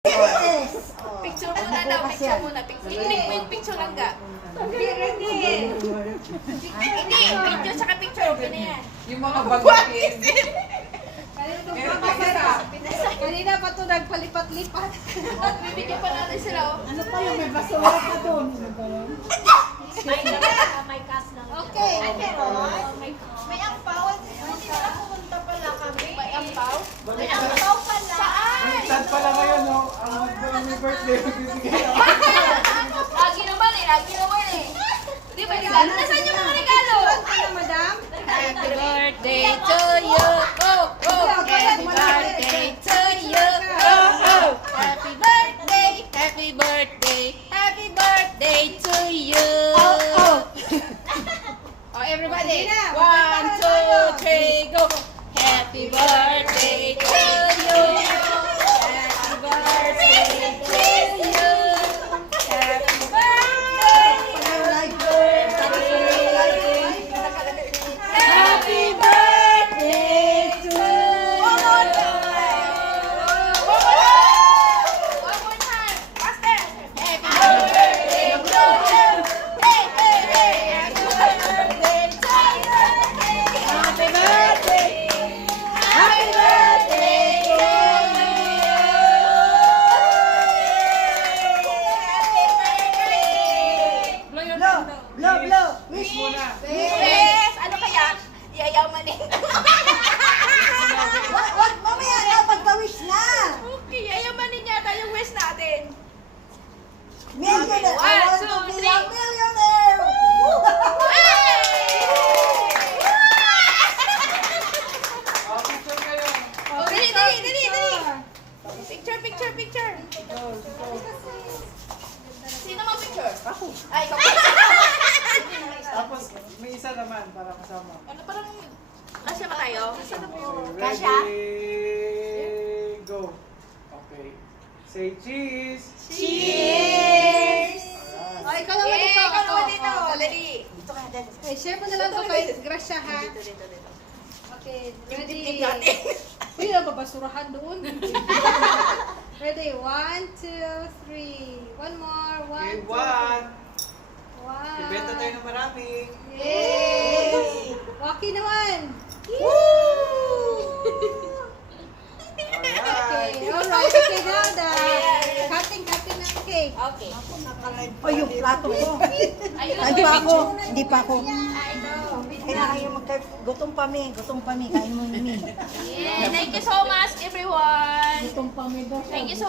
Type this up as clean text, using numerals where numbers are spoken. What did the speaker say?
Picture muna daw, picture muna. Picture lang ka. Hindi, video tsaka picture. Ano yan? Yung mga bagay. Kanina pa ito nagpalipat-lipat. Bibigyan pa natin sila. Ano pa yung may basura pa doon? May cast lang. Okay. May ampaw. Hindi na pumunta pala kami. May ampaw? May ampaw pala. Saan? Sad pala ngayon, no? Ang may birthday, bibigay ako. Lagi naman eh. Di ba regalo? Nasaan yung mga regalo? Madam? Happy birthday to you. Oh, oh. Happy birthday to you. Oh, oh. Happy birthday. Happy birthday. Happy birthday to you. Oh, oh. Oh, everybody. 1, 2, 3, go. Happy birthday to you. Happy birthday to you. Happy Happy birthday to you. One more time. Faster. Happy birthday to you. Hey, hey, hey. Happy birthday to you. Happy birthday. Happy birthday to you. Blow. Wish muna. Yes! Ano kaya? Yayamanin. Wag, mamaya na, pagka-wish na. Okay, yayamanin yata yung wish natin. Millionaire. I One, want two, to be a three. millionaire. Oh, picture kayo. Oh, dali. Picture. Sino mo picture? Ako. Ay, ikaw. Tapos, may isa naman para kasama. Ano parang... Kasya ba tayo? Okay, ready, go. Okay. Say cheese. Cheers! Alright. Oh, ikaw naman Yay! dito. Ikaw naman Ako. dito. Oh. Dali. Eh, share mo na lang ito kay Gracia, ha? Dito. Okay, Tip ready? natin. Uy, babasurahan doon. Ready? 1, 2, 3. One more. Okay, 1, 2, 3. one. Wow. Ibenta tayo ng marami. Yay! Waki naman. Alright. Okay, alright. Okay, now the cutting na ang cake. Okay. O yung plato ko. Ayun. Hindi pa ako. Hindi pa ako. I know. Kailangan yung gutom pa mi. Kain mo mi. Yeah. Thank you so much, everyone. Itong pamido. Thank you so